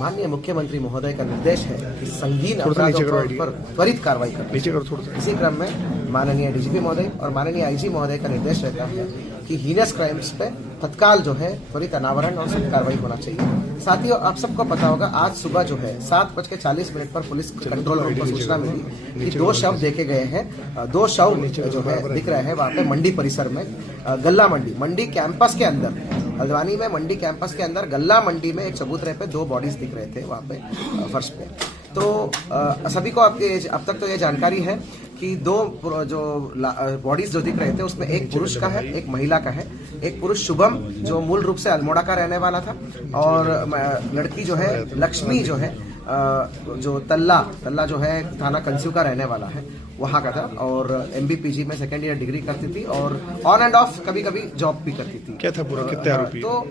माननीय मुख्यमंत्री महोदय का निर्देश है कि संगीन अपराधों पर त्वरित कार्रवाई करें। इसी क्रम में माननीय डीजीपी महोदय और माननीय आईजी महोदय का निर्देश रहता है कि हीनस क्राइम्स पे तत्काल जो है त्वरित अनावरण और सख्त कार्रवाई होना चाहिए। साथियों, आप सबको पता होगा, आज सुबह जो है 7:40 पर पुलिस कंट्रोल रूम को सूचना मिली कि 2 शव देखे गए हैं। 2 शव जो है दिख रहे हैं वहाँ पे मंडी परिसर में, गल्ला मंडी कैंपस के अंदर, हल्द्वानी में मंडी कैंपस के अंदर गल्ला मंडी में एक चबूतरे पे 2 बॉडीज दिख रहे थे वहाँ पे फर्श पे। तो सभी को अब तक तो ये जानकारी है कि 2 जो बॉडीज जो दिख रहे थे उसमें एक पुरुष का है, एक महिला का है। एक पुरुष शुभम जो मूल रूप से अल्मोड़ा का रहने वाला था, और लड़की जो है लक्ष्मी जो है जो तल्ला जो है थाना कंस्यू का रहने वाला है, वहाँ का था, और MBPG में 2nd ईयर डिग्री करती थी और ऑन एंड ऑफ कभी कभी जॉब भी करती थी। क्या था पूरा, कितने आरोपी? तो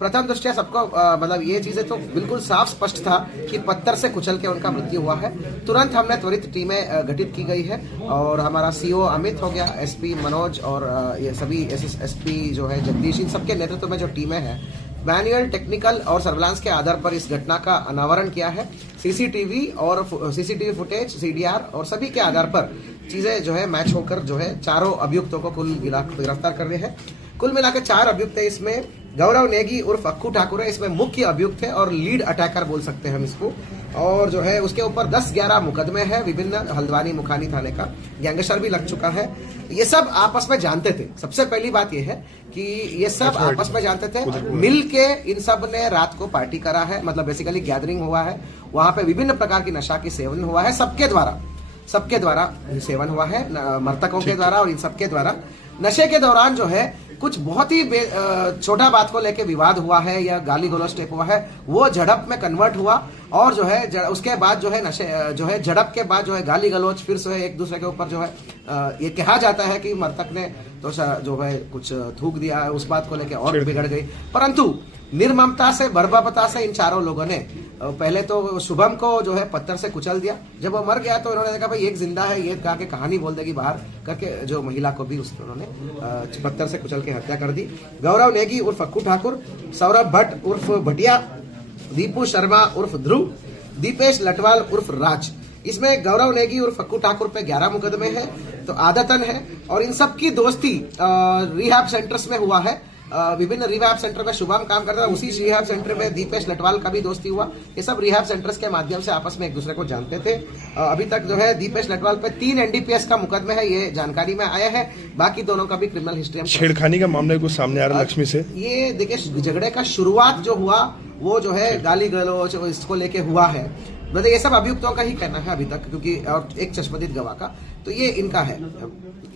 प्रथम दृष्टया सबको मतलब ये चीजें तो बिल्कुल साफ स्पष्ट था कि पत्थर से कुचल के उनका मृत्यु हुआ है। तुरंत हमने त्वरित टीमें गठित की गई है, और हमारा CO अमित हो गया, SP मनोज और ये सभी SP जो है जगदीश, इन सबके नेतृत्व में जो टीमें हैं, मैनुअल, टेक्निकल और सर्विलांस के आधार पर इस घटना का अनावरण किया है। CCTV फुटेज, CDR और सभी के आधार पर चीजें जो है मैच होकर जो है 4 अभियुक्तों को कुल गिरफ्तार कर रहे हैं। कुल मिलाकर 4 अभियुक्त है। इसमें गौरव नेगी उर्फ अक्कू ठाकुर है, इसमें मुख्य अभियुक्त है और लीड अटैकर बोल सकते हैं हम इसको। और जो है उसके ऊपर 10-11 मुकदमे हैं विभिन्न हल्द्वानी मुखानी थाने का, गैंगस्टर भी लग चुका है। ये सब आपस में जानते थे। सबसे पहली बात ये है कि ये सब आपस में जानते थे, मिल के इन सब ने रात को पार्टी करा है, मतलब बेसिकली गैदरिंग हुआ है, वहां पे विभिन्न प्रकार की नशा की सेवन हुआ है, सबके द्वारा सेवन हुआ है, मृतकों के द्वारा और इन सबके द्वारा। नशे के दौरान जो है कुछ बहुत ही छोटा बात को लेके विवाद हुआ है या गाली गलौज टाइप हुआ है, वो झड़प में कन्वर्ट हुआ, और जो है उसके बाद जो है नशे जो है झड़प के बाद जो है गाली गलौज फिर से एक दूसरे के ऊपर जो है ये कहा जाता है कि मृतक ने तो जो है कुछ थूक दिया है, उस बात को लेके और बिगड़ गई। परंतु निर्ममता से, बर्बरता से इन 4 लोगों ने पहले तो शुभम को जो है पत्थर से कुचल दिया। जब वो मर गया तो इन्होंने देखा भाई एक जिंदा है, ये कहा के कहानी बोल देगी बाहर करके, जो महिला को भी उन्होंने पत्थर से कुचल के हत्या कर दी। गौरव नेगी उर्फ अक्कू ठाकुर, सौरभ भट्ट उर्फ भटिया, दीपू शर्मा उर्फ ध्रुव, दीपेश लटवाल उर्फ राज। इसमें गौरव नेगी उर्फ अक्कू ठाकुर पे 11 मुकदमे हैं, तो आदतन है। और इन सब की दोस्ती रिहैब सेंटर्स में हुआ है। विभिन्न रिहैब सेंटर में शुभम काम करता था, उसी रिहैब सेंटर में दीपेश लटवाल का भी दोस्ती हुआ। ये सब रिहैब सेंटर्स के माध्यम से आपस में एक दूसरे को जानते थे। अभी तक जो है दीपेश लटवाल पे 3 NDPS का मुकदमे है, ये जानकारी में आया है। बाकी दोनों का भी क्रिमिनल हिस्ट्री। छेड़खानी का मामला कुछ सामने आ रहा है लक्ष्मी से। ये देखिए, झगड़े का शुरुआत जो हुआ वो जो है गाली गलौज इसको लेके हुआ है। मतलब ये सब अभियुक्तों का ही कहना है अभी तक, क्योंकि और एक चश्मदीद गवाह का, तो ये इनका है,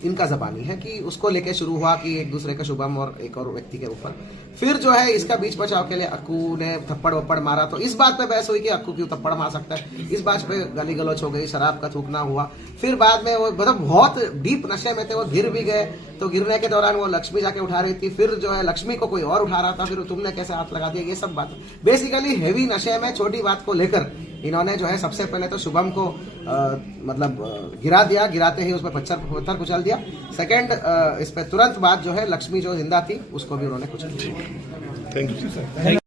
इनका जबानी है कि उसको लेके शुरू हुआ कि एक दूसरे का शुभम और एक और व्यक्ति के ऊपर। फिर जो है इसका बीच बचाव के लिए अक्कू ने थप्पड़ वप्पड़ मारा, तो इस बात पे बहस हुई कि अक्कू क्यों थप्पड़ मार सकता है, इस बात पे गाली गलौज हो गई, शराब का थूकना हुआ। फिर बाद में वो मतलब बहुत डीप नशे में थे, वो गिर भी गए, तो गिरने के दौरान वो लक्ष्मी जाके उठा रही थी, फिर जो है लक्ष्मी को कोई और उठा रहा था, फिर तुमने कैसे हाथ लगा दिया, ये सब बात बेसिकली हेवी नशे में छोटी बात को लेकर इन्होंने जो है सबसे पहले तो शुभम को मतलब गिरा दिया, गिराते ही उसमें पत्थर कुचल दिया। सेकंड इस पे तुरंत बाद जो है लक्ष्मी जो जिंदा थी उसको भी उन्होंने कुचल दिया। Thank you sir.